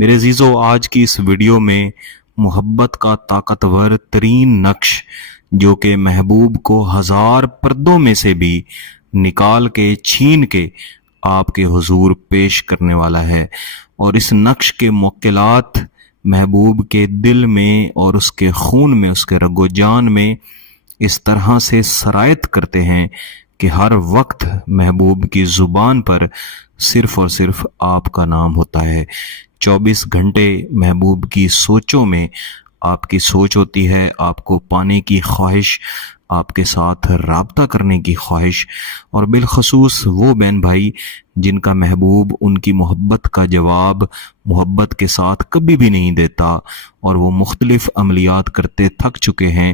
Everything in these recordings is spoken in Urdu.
میرے عزیزو، آج کی اس ویڈیو میں محبت کا طاقتور ترین نقش جو کہ محبوب کو ہزار پردوں میں سے بھی نکال کے چھین کے آپ کے حضور پیش کرنے والا ہے، اور اس نقش کے موکلات محبوب کے دل میں اور اس کے خون میں، اس کے رگ و جان میں اس طرح سے سرایت کرتے ہیں کہ ہر وقت محبوب کی زبان پر صرف اور صرف آپ کا نام ہوتا ہے۔ 24 گھنٹے محبوب کی سوچوں میں آپ کی سوچ ہوتی ہے، آپ کو پانے کی خواہش، آپ کے ساتھ رابطہ کرنے کی خواہش، اور بالخصوص وہ بہن بھائی جن کا محبوب ان کی محبت کا جواب محبت کے ساتھ کبھی بھی نہیں دیتا اور وہ مختلف عملیات کرتے تھک چکے ہیں،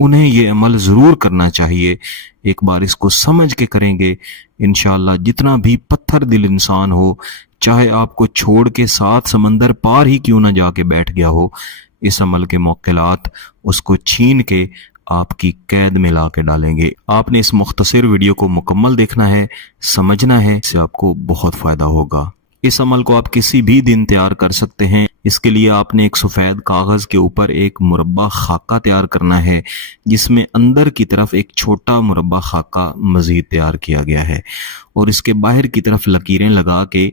انہیں یہ عمل ضرور کرنا چاہیے۔ ایک بار اس کو سمجھ کے کریں گے انشاءاللہ جتنا بھی پتھر دل انسان ہو، چاہے آپ کو چھوڑ کے 7 سمندر پار ہی کیوں نہ جا کے بیٹھ گیا ہو، اس عمل کے موکلات اس کو چھین کے آپ کی قید میں لا کے ڈالیں گے۔ آپ نے اس مختصر ویڈیو کو مکمل دیکھنا ہے، سمجھنا ہے، اس سے آپ کو بہت فائدہ ہوگا۔ اس عمل کو آپ کسی بھی دن تیار کر سکتے ہیں۔ اس کے لیے آپ نے ایک سفید کاغذ کے اوپر ایک مربع خاکہ تیار کرنا ہے، جس میں اندر کی طرف ایک چھوٹا مربع خاکہ مزید تیار کیا گیا ہے، اور اس کے باہر کی طرف لکیریں لگا کے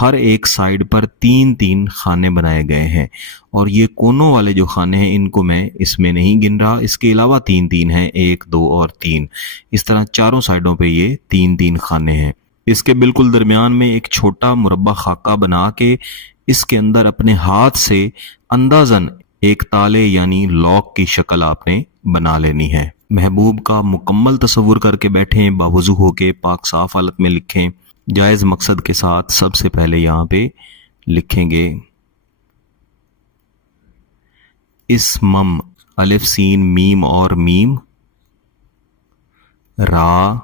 ہر ایک سائیڈ پر 3 خانے بنائے گئے ہیں، اور یہ کونوں والے جو خانے ہیں ان کو میں اس میں نہیں گن رہا، اس کے علاوہ 3 ہیں، 1 2 اور 3، اس طرح چاروں سائیڈوں پہ یہ 3 خانے ہیں۔ اس کے بالکل درمیان میں ایک چھوٹا مربع خاکہ بنا کے اس کے اندر اپنے ہاتھ سے اندازاً ایک تالے یعنی لاک کی شکل آپ نے بنا لینی ہے۔ محبوب کا مکمل تصور کر کے بیٹھیں، باوضو ہو کے پاک صاف حالت میں لکھیں، جائز مقصد کے ساتھ۔ سب سے پہلے یہاں پہ لکھیں گے اسمم، الف سین میم اور میم، را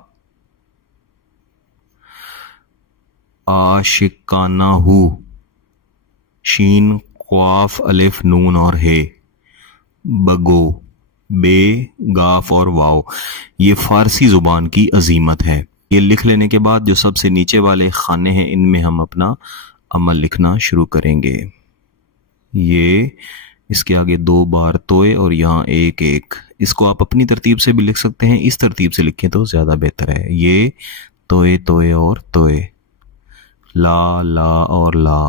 عاشقانہ ہو، شین قاف الف نون اور ہے، بگو، بے گاف اور واو۔ یہ فارسی زبان کی عظیمت ہے۔ یہ لکھ لینے کے بعد جو سب سے نیچے والے خانے ہیں ان میں ہم اپنا عمل لکھنا شروع کریں گے۔ یہ اس کے آگے 2 بار توئے اور یہاں 1 اس کو آپ اپنی ترتیب سے بھی لکھ سکتے ہیں، اس ترتیب سے لکھیں تو زیادہ بہتر ہے۔ یہ توئے توئے اور توئے، لا لا اور لا،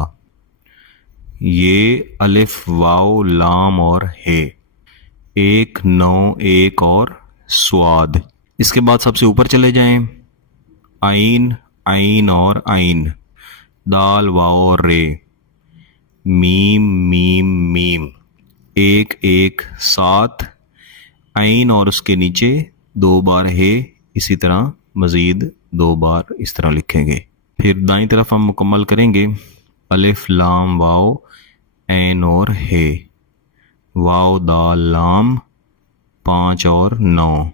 یہ الف واو لام اور ہے، 1 9 1 اور سواد۔ اس کے بعد سب سے اوپر چلے جائیں، عین عین اور عین، دال واو اور رے، میم میم میم، 1 1 7، عین اور اس کے نیچے 2 بار ہے، اسی طرح مزید 2 بار اس طرح لکھیں گے۔ پھر دائیں طرف ہم مکمل کریں گے، الف لام واو عین اور ہے، واو دال لام 5 اور 9۔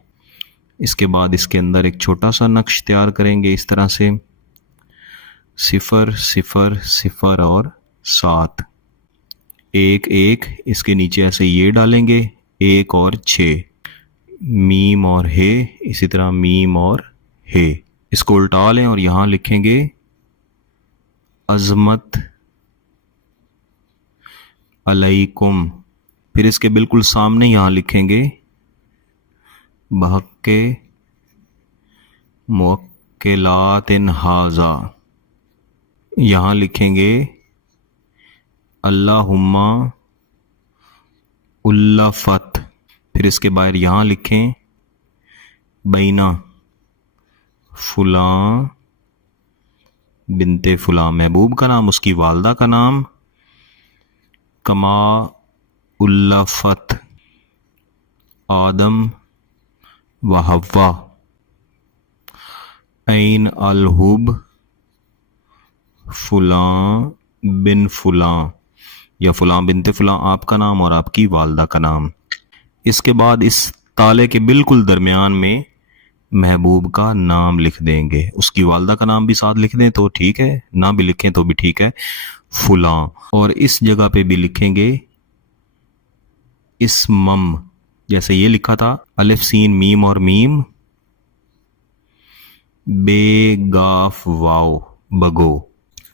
اس کے بعد اس کے اندر ایک چھوٹا سا نقش تیار کریں گے اس طرح سے، 0 0 0 اور 7، 1 1 اس کے نیچے ایسے یہ ڈالیں گے، 1 اور 6، میم اور ہے، اسی طرح میم اور ہے۔ اس کو الٹا لیں اور یہاں لکھیں گے عظمت علیکم، پھر اس کے بالکل سامنے یہاں لکھیں گے بحق موکلات ہذا، یہاں لکھیں گے اللہم الفت، پھر اس کے باہر یہاں لکھیں بینا فلاں بنت فلاں، محبوب کا نام، اس کی والدہ کا نام، کما الفت آدم و حوا، عین الحب فلاں بن فلاں، یا فلاں بنت فلاں آپ کا نام اور آپ کی والدہ کا نام۔ اس کے بعد اس تالے کے بالکل درمیان میں محبوب کا نام لکھ دیں گے، اس کی والدہ کا نام بھی ساتھ لکھ دیں تو ٹھیک ہے، نہ بھی لکھیں تو بھی ٹھیک ہے، فلاں، اور اس جگہ پہ بھی لکھیں گے اسمم، جیسے یہ لکھا تھا الف سین میم اور میم، بے گاف واو بگو،